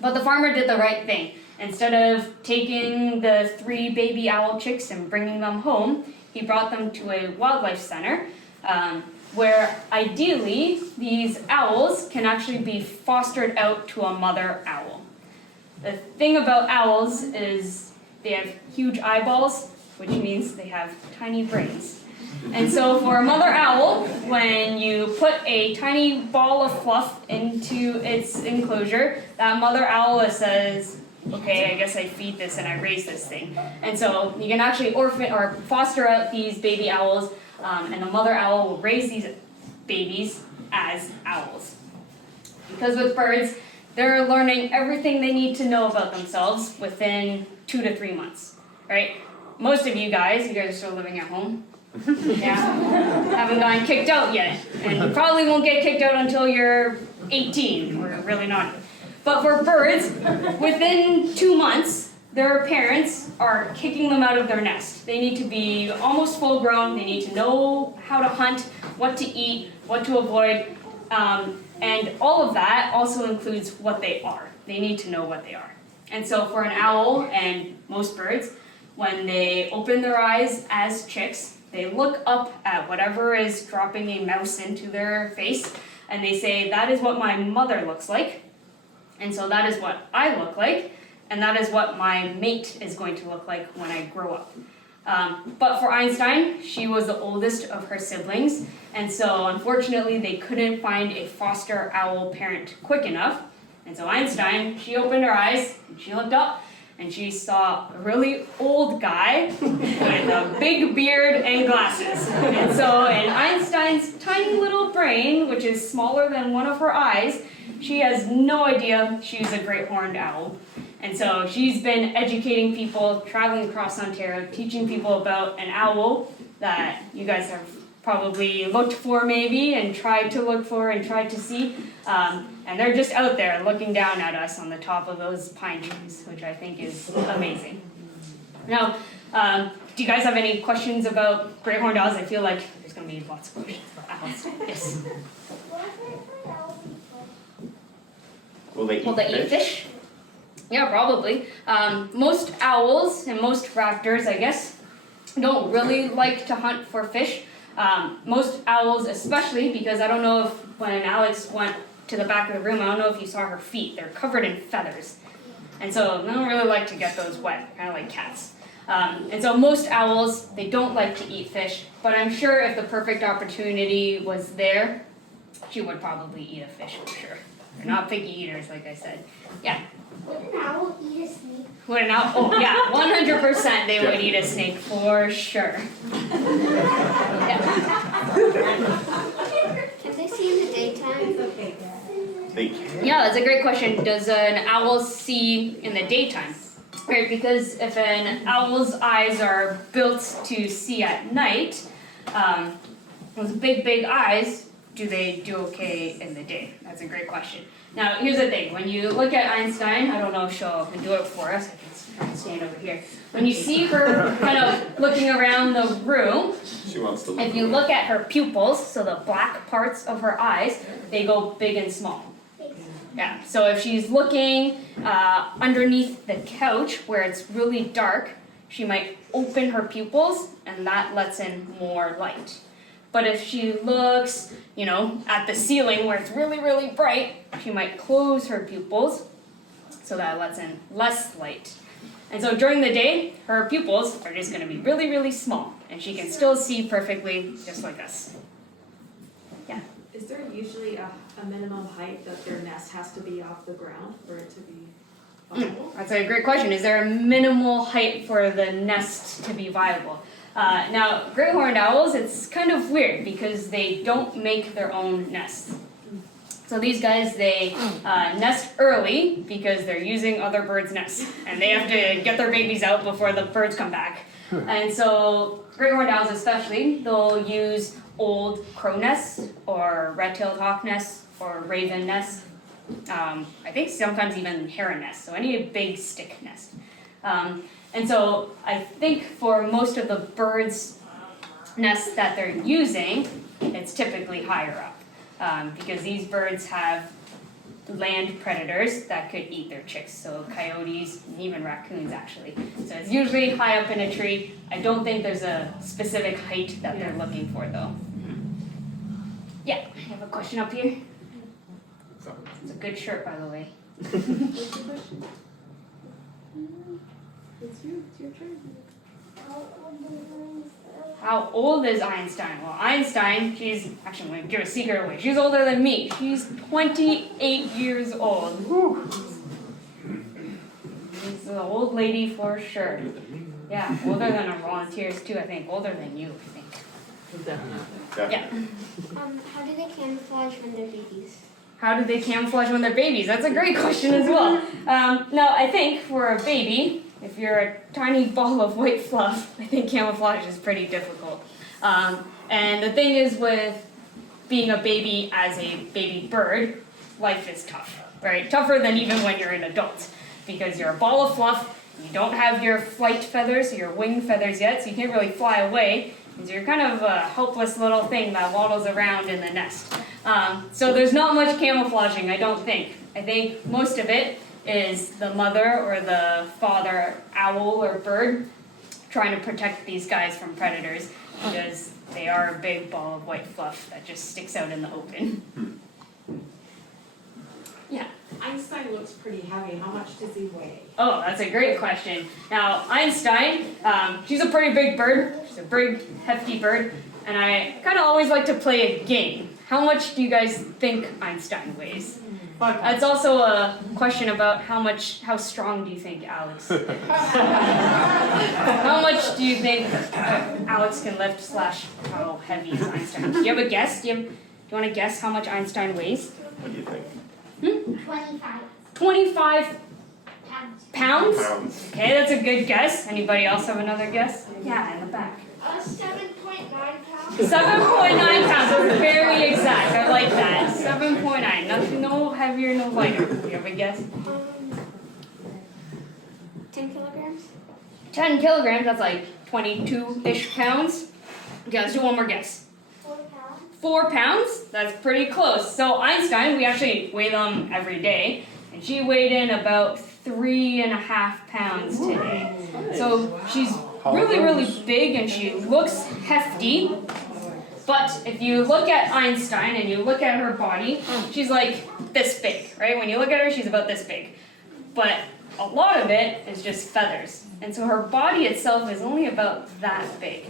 But the farmer did the right thing. Instead of taking the 3 baby owl chicks and bringing them home, he brought them to a wildlife center where ideally these owls can actually be fostered out to a mother owl. The thing about owls is they have huge eyeballs, which means they have tiny brains. And so for a mother owl, when you put a tiny ball of fluff into its enclosure, that mother owl says, okay, I guess I feed this and I raise this thing. And so you can actually orphan or foster out these baby owls, and the mother owl will raise these babies as owls. Because with birds, they're learning everything they need to know about themselves within 2 to 3 months, right? Most of you guys are still living at home. Yeah, haven't gotten kicked out yet, and you probably won't get kicked out until you're 18, or really not. But for birds, within 2 months, their parents are kicking them out of their nest. They need to be almost full grown, they need to know how to hunt, what to eat, what to avoid, and all of that also includes what they are. They need to know what they are. And so for an owl and most birds, when they open their eyes as chicks, they look up at whatever is dropping a mouse into their face, and they say, that is what my mother looks like, and so that is what I look like, and that is what my mate is going to look like when I grow up. But for Einstein, she was the oldest of her siblings, and so unfortunately they couldn't find a foster owl parent quick enough, And so Einstein, she opened her eyes, and she looked up, and she saw a really old guy with a big beard and glasses. And so in Einstein's tiny little brain, which is smaller than one of her eyes, she has no idea she's a great horned owl. And so she's been educating people, traveling across Ontario, teaching people about an owl that you guys have probably looked for maybe, and tried to look for and tried to see. And they're just out there looking down at us on the top of those pine trees, which I think is amazing. Now, do you guys have any questions about great horned owls? I feel like there's going to be lots of questions about owls. Yes? Will they eat fish? Yeah, probably. Most owls and most raptors, I guess, don't really like to hunt for fish. Most owls especially, because I don't know if when Aleks went to the back of the room, I don't know if you saw her feet. They're covered in feathers. And so they don't really like to get those wet, kind of like cats. And so most owls, they don't like to eat fish, but I'm sure if the perfect opportunity was there, she would probably eat a fish for sure. They're not picky eaters, like I said. Yeah. Would an owl eat a snake? Would an owl? Oh yeah, 100% they would eat a snake for sure. Yeah. Can they see in the daytime? They can. Yeah, that's a great question. Does an owl see in the daytime? Right, because if an owl's eyes are built to see at night, those big eyes, do they do okay in the day? That's a great question. Now, here's the thing. When you look at Einstein, I don't know if she'll do it for us. I can try to stand over here. When you see her kind of looking around the room, She wants to look. if you look at her pupils, so the black parts of her eyes, they go big and small. Yeah, so if she's looking underneath the couch where it's really dark, she might open her pupils and that lets in more light. But if she looks, at the ceiling where it's really bright, she might close her pupils so that lets in less light. And so during the day, her pupils are just going to be really small and she can still see perfectly just like us. Yeah. Is there usually a minimum height that their nest has to be off the ground for it to be viable? That's a great question. Is there a minimal height for the nest to be viable? Now, great horned owls, it's kind of weird because they don't make their own nests. So these guys, they nest early because they're using other birds' nests. And they have to get their babies out before the birds come back. And so great horned owls especially, they'll use old crow nests or red-tailed hawk nests or raven nests. I think sometimes even heron nests, so any big stick nest. And so I think for most of the birds' nests that they're using, it's typically higher up. Because these birds have land predators that could eat their chicks, so coyotes and even raccoons actually. So it's usually high up in a tree. I don't think there's a specific height that they're looking for though. Yeah, I have a question up here. It's a good shirt, by the way. What's your question? It's your turn. How old is Einstein? Well, Einstein, actually, I'm going to give a secret away. She's older than me. She's 28 years old. She's an old lady for sure. Yeah, older than our volunteers too, I think. Older than you, I think. Yeah. How do they camouflage when they're babies? How do they camouflage when they're babies? That's a great question as well. Now, I think for a baby, if you're a tiny ball of white fluff, I think camouflage is pretty difficult. And the thing is with being a baby as a baby bird, life is tough, right? Tougher than even when you're an adult. Because you're a ball of fluff, you don't have your flight feathers, your wing feathers yet, so you can't really fly away. And so you're kind of a helpless little thing that waddles around in the nest. So there's not much camouflaging, I don't think. I think most of it is the mother or the father owl or bird trying to protect these guys from predators because they are a big ball of white fluff that just sticks out in the open. Yeah. Einstein looks pretty heavy. How much does he weigh? Oh, that's a great question. Now, Einstein, she's a pretty big bird. She's a big, hefty bird. And I kind of always like to play a game. How much do you guys think Einstein weighs? 5 pounds. It's also a question about how strong do you think Alex? How much do you think Alex can lift / how heavy is Einstein? Do you have a guess? Do you want to guess how much Einstein weighs? What do you think? 25 25 pounds. pounds? Pounds. Okay, that's a good guess. Anybody else have another guess? Yeah, in the back. 7.9 pounds. 7.9 pounds. That's very exact. I like that. 7.9. Nothing, no heavier, no lighter. Do you have a guess? 10 kilograms. 10 kilograms. That's like 22-ish pounds. Okay, let's do one more guess. 4 pounds. 4 pounds? That's pretty close. So Einstein, we actually weigh them every day, and she weighed in about 3.5 pounds today. So she's really big and she looks hefty. But if you look at Einstein and you look at her body, she's like this big, right? When you look at her, she's about this big. But a lot of it is just feathers. And so her body itself is only about that big.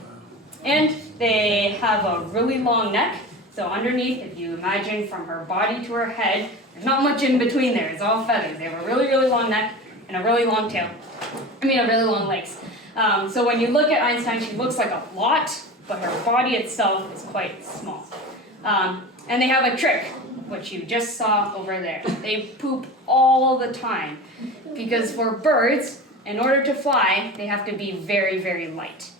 And they have a really long neck. So underneath, if you imagine from her body to her head, there's not much in between there. It's all feathers. They have a really long neck and a really long tail. A really long legs. So when you look at Einstein, she looks like a lot, but her body itself is quite small. And they have a trick, which you just saw over there. They poop all the time. Because for birds, in order to fly, they have to be very light.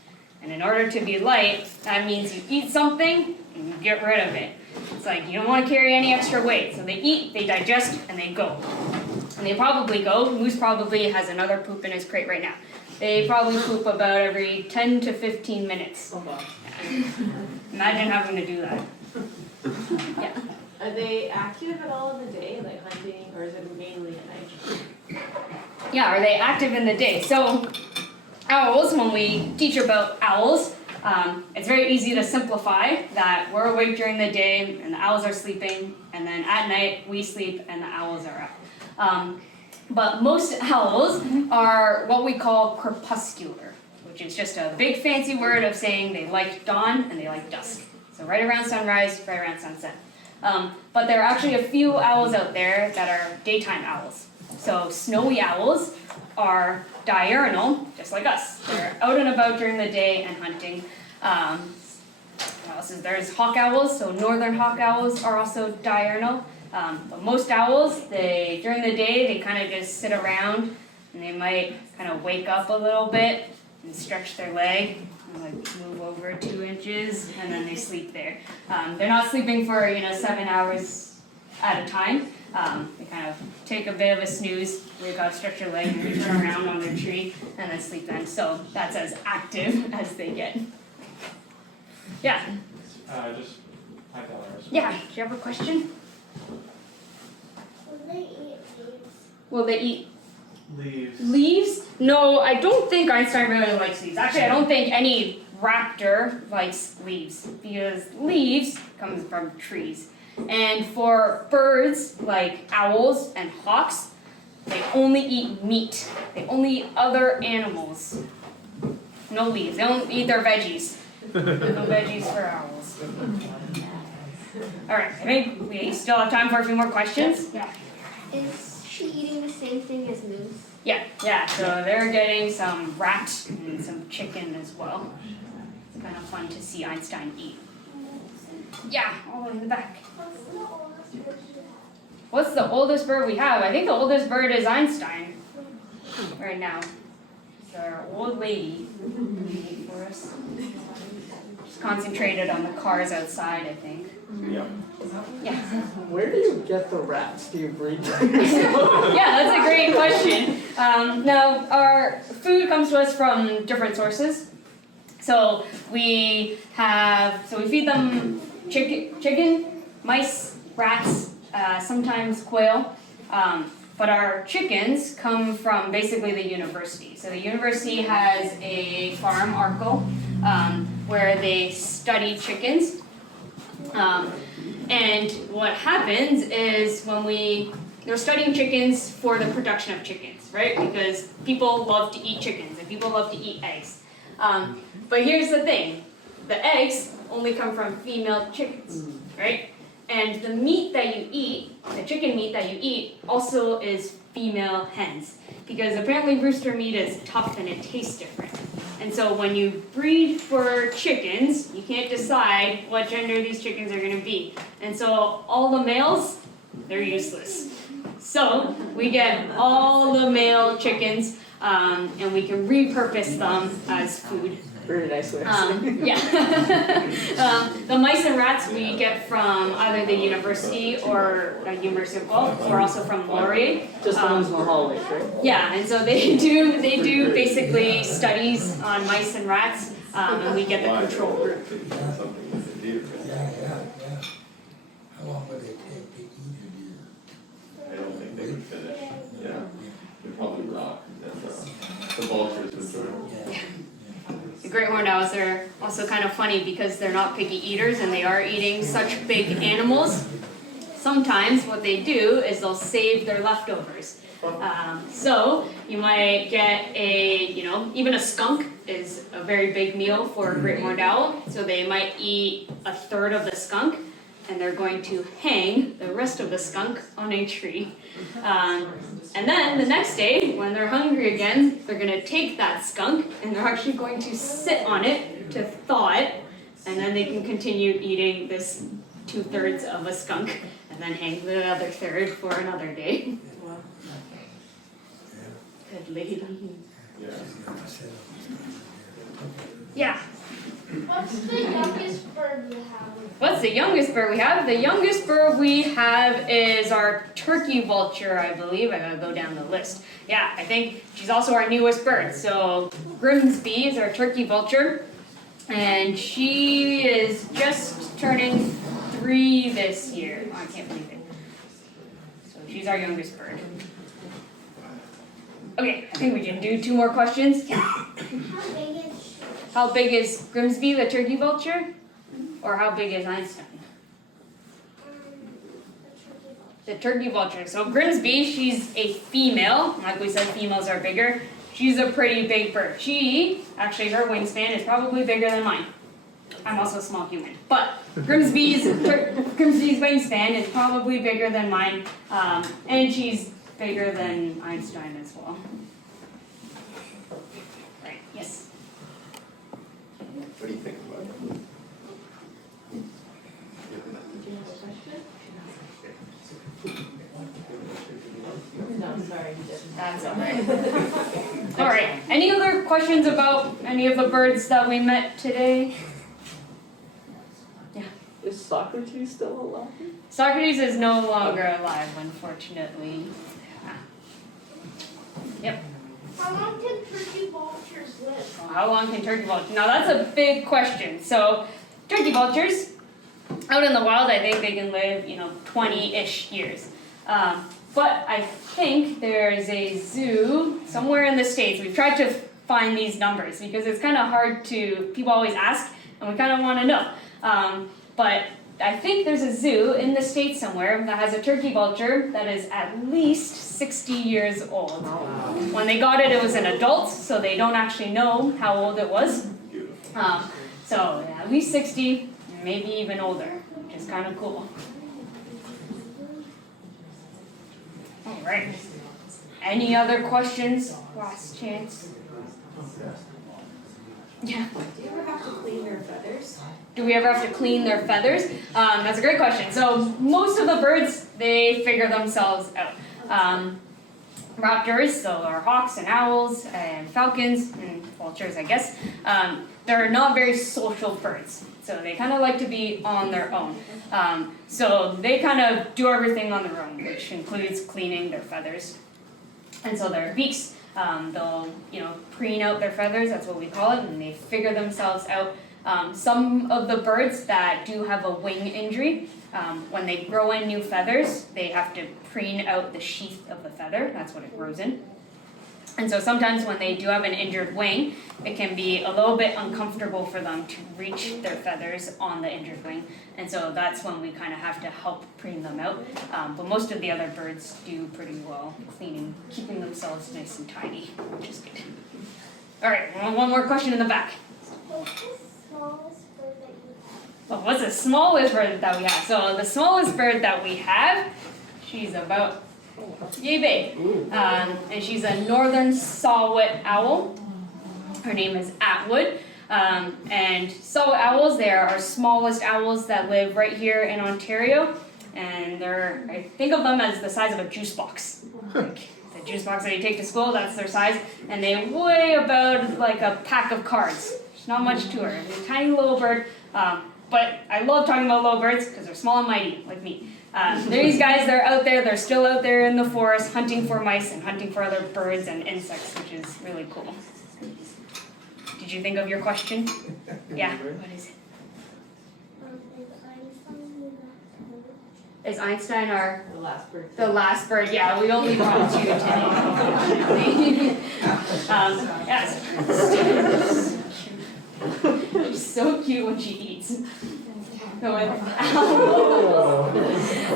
And in order to be light, that means you eat something and you get rid of it. It's like you don't want to carry any extra weight. So they eat, they digest, and they go. And they probably go. Moose probably has another poop in his crate right now. They probably poop about every 10 to 15 minutes. Imagine having to do that. Yeah. Are they active at all in the day, like hunting, or is it mainly at night? Yeah, are they active in the day? So owls, when we teach about owls, it's very easy to simplify that we're awake during the day and the owls are sleeping, and then at night we sleep and the owls are up. But most owls are what we call crepuscular, which is just a big fancy word of saying they like dawn and they like dusk. So right around sunrise, right around sunset. But there are actually a few owls out there that are daytime owls. So snowy owls are diurnal, just like us. They're out and about during the day and hunting. What else is there? There's hawk owls, so northern hawk owls are also diurnal. But most owls, during the day, they kind of just sit around and they might kind of wake up a little bit and stretch their leg and like move over 2 inches and then they sleep there. They're not sleeping for 7 hours at a time. They kind of take a bit of a snooze, wake up, stretch their leg, and turn around on their tree and then sleep then. So that's as active as they get. Yeah. Just $5. Yeah. Do you have a question? Will they eat leaves? Will they eat Leaves. leaves? No, I don't think Einstein really likes leaves. Actually, I don't think any raptor likes leaves because leaves comes from trees. And for birds like owls and hawks, they only eat meat. They only eat other animals. No leaves. They don't eat their veggies. No veggies for owls. All right, I think we still have time for a few more questions. Yeah. Is she eating the same thing as moose? Yeah. So they're getting some rat and some chicken as well. It's kind of fun to see Einstein eat. Yeah, all the way in the back. What's the oldest bird we have? I think the oldest bird is Einstein right now. It's our old lady waiting for us. She's concentrated on the cars outside, I think. Yep. Yeah. Where do you get the rats? Do you breed them? Yeah, that's a great question. Now, our food comes to us from different sources. So we feed them chicken, mice, rats, sometimes quail. But our chickens come from basically the university. So the university has a farm, Arco, where they study chickens. And what happens is they're studying chickens for the production of chickens, right? Because people love to eat chickens and people love to eat eggs. But here's the thing, the eggs only come from female chickens, right? And the meat that you eat, the chicken meat that you eat, also is female hens. Because apparently rooster meat is tough and it tastes different. And so when you breed for chickens, you can't decide what gender these chickens are going to be. And so all the males, they're useless. So we get all the male chickens and we can repurpose them as food. Very nice way. The mice and rats we get from either the university or Universical, or also from Laurier. Just the ones in the hallway, right? Yeah, and so they do basically studies on mice and rats, and we get the control group. Something with the deer. How long would it take to eat I don't think they would finish. Yeah, they'd probably rot. And the vultures would sort of. a deer? The great horned owls are also kind of funny because they're not picky eaters and they are eating such big animals. Sometimes what they do is they'll save their leftovers. So you might get even a skunk is a very big meal for a great horned owl. So they might eat a third of the skunk and they're going to hang the rest of the skunk on a tree. And then the next day, when they're hungry again, they're going to take that skunk and they're actually going to sit on it to thaw it, and then they can continue eating this 2/3 of a skunk and then hang the other third for another day. Good lady. Yeah. What's the youngest bird you have? What's the youngest bird we have? The youngest bird we have is our turkey vulture, I believe. I gotta go down the list. Yeah, I think she's also our newest bird. So Grimsby is our turkey vulture, and she is just turning 3 this year. Oh, I can't believe it. So she's our youngest bird. Okay, I think we can do 2 more questions. How big is she? How big is Grimsby, the turkey vulture? Or how big is Einstein? The turkey vulture. So Grimsby, she's a female. Like we said, females are bigger. She's a pretty big bird. Actually her wingspan is probably bigger than mine. I'm also a small human. But Grimsby's wingspan is probably bigger than mine. And she's bigger than Einstein as well. Right, yes. What do you think about it? That's alright. Alright, any other questions about any of the birds that we met today? Is Socrates still alive? Socrates is no longer alive, unfortunately. Yep. How long can turkey vultures live? How long can turkey vultures? Now that's a big question. So, turkey vultures, out in the wild, I think they can live, 20-ish years. But I think there's a zoo somewhere in the States. We've tried to find these numbers because it's kind of hard people always ask, and we kind of want to know. But I think there's a zoo in the States somewhere that has a turkey vulture that is at least 60 years old. When they got it, it was an adult, so they don't actually know how old it was. So at least 60, maybe even older, which is kind of cool. All right. Any other questions? Last chance. Yeah. Do you ever have to clean their feathers? Do we ever have to clean their feathers? That's a great question. So most of the birds, they figure themselves out. Raptors, so our hawks and owls and falcons and vultures, I guess, they're not very social birds. So they kind of like to be on their own. So they kind of do everything on their own, which includes cleaning their feathers. And so their beaks, they'll, preen out their feathers, that's what we call it, and they figure themselves out. Some of the birds that do have a wing injury, when they grow in new feathers, they have to preen out the sheath of the feather, that's what it grows in. And so sometimes when they do have an injured wing, it can be a little bit uncomfortable for them to reach their feathers on the injured wing. And so that's when we kind of have to help preen them out. But most of the other birds do pretty well cleaning, keeping themselves nice and tidy, which is good. All right, one more question in the back. What's the smallest bird that you have? what's the smallest bird that we have? So the smallest bird that we have, she's about yay big. And she's a northern saw-whet owl. Her name is Atwood. And saw-whet owls, they are our smallest owls that live right here in Ontario. And I think of them as the size of a juice box. Like the juice box that you take to school, that's their size. And they weigh about like a pack of cards. There's not much to her. She's a tiny little bird. But I love talking about little birds because they're small and mighty, like me. These guys, they're out there, they're still out there in the forest hunting for mice and hunting for other birds and insects, which is really cool. Did you think of your question? Yeah, what is it? Is Einstein our... The last bird. The last bird, yeah, we only brought 2 today. Yes. She's so cute when she eats.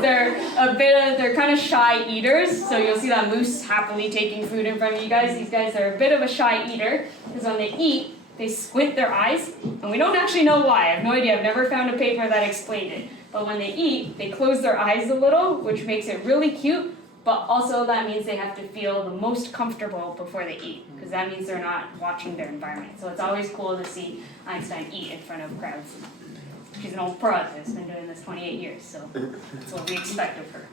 They're kind of shy eaters, so you'll see that moose happily taking food in front of you guys. These guys are a bit of a shy eater, because when they eat, they squint their eyes, and we don't actually know why. I have no idea. I've never found a paper that explained it. But when they eat, they close their eyes a little, which makes it really cute, but also that means they have to feel the most comfortable before they eat, because that means they're not watching their environment. So it's always cool to see Einstein eat in front of crowds. She's an old pro at this, been doing this 28 years, so that's what we expect of her.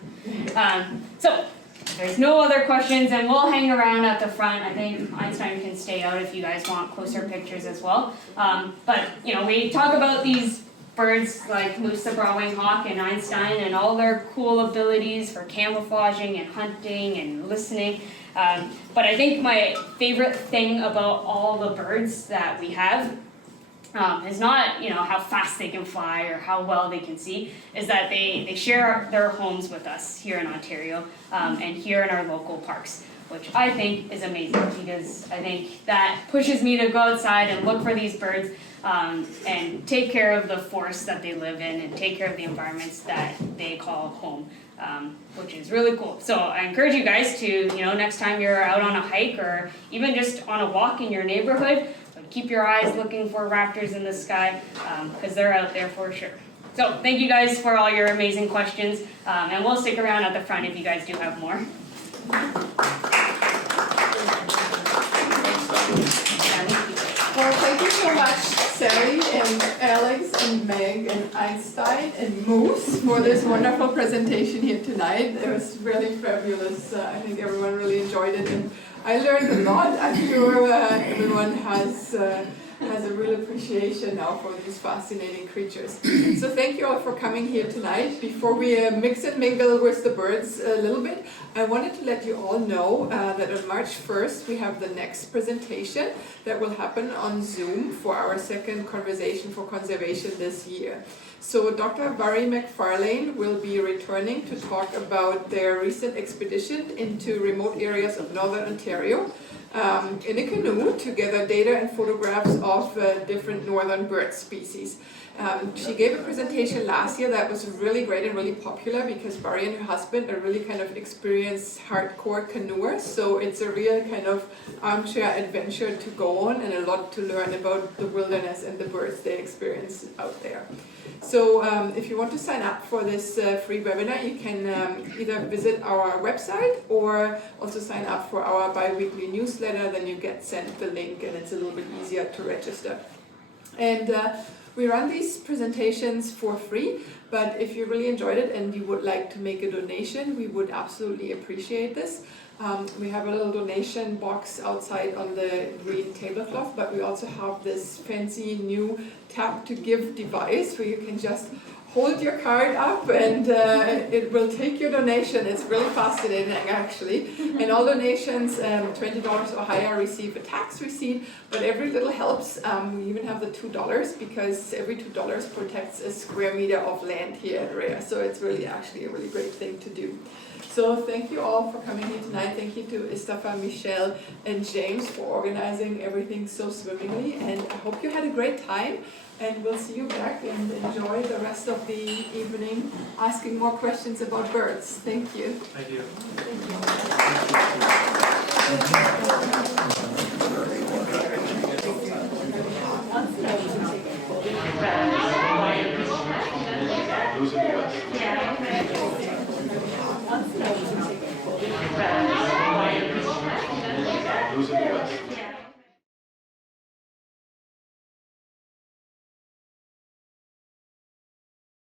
So, if there's no other questions, and we'll hang around at the front. I think Einstein can stay out if you guys want closer pictures as well. But, we talk about these birds like Moose the Broadwing Hawk and Einstein and all their cool abilities for camouflaging and hunting and listening. But I think my favorite thing about all the birds that we have is not, how fast they can fly or how well they can see, is that they share their homes with us here in Ontario and here in our local parks, which I think is amazing, because I think that pushes me to go outside and look for these birds and take care of the forests that they live in and take care of the environments that they call home, which is really cool. So I encourage you guys to, next time you're out on a hike or even just on a walk in your neighborhood, keep your eyes looking for raptors in the sky, because they're out there for sure. So thank you guys for all your amazing questions, and we'll stick around at the front if you guys do have more. Well, thank you so much, Sally and Aleks and Meg and Einstein and Moose, for this wonderful presentation here tonight. It was really fabulous. I think everyone really enjoyed it, and I learned a lot. I'm sure everyone has a real appreciation now for these fascinating creatures. So thank you all for coming here tonight. Before we mix and mingle with the birds a little bit, I wanted to let you all know that on March 1st we have the next presentation that will happen on Zoom for our second Conversation for Conservation this year. So Dr. Barry McFarlane will be returning to talk about their recent expedition into remote areas of northern Ontario in a canoe to gather data and photographs of different northern bird species. She gave a presentation last year that was really great and really popular, because Barry and her husband are really kind of experienced hardcore canoers, so it's a real kind of armchair adventure to go on and a lot to learn about the wilderness and the birds they experience out there. So if you want to sign up for this free webinar, you can either visit our website or also sign up for our bi-weekly newsletter. Then you get sent the link and it's a little bit easier to register. And we run these presentations for free, but if you really enjoyed it and you would like to make a donation, we would absolutely appreciate this. We have a little donation box outside on the green tablecloth, but we also have this fancy new tap to give device where you can just hold your card up and it will take your donation. It's really fascinating, actually. And all donations, $20 or higher, receive a tax receipt, but every little helps. We even have the $2 because every $2 protects a square meter of land here at RARE. So it's really actually a really great thing to do. So thank you all for coming here tonight. Thank you to Istafa, Michelle, and James for organizing everything so swimmingly. And I hope you had a great time. And we'll see you back and enjoy the rest of the evening asking more questions about birds. Thank you. Thank you. Thank you.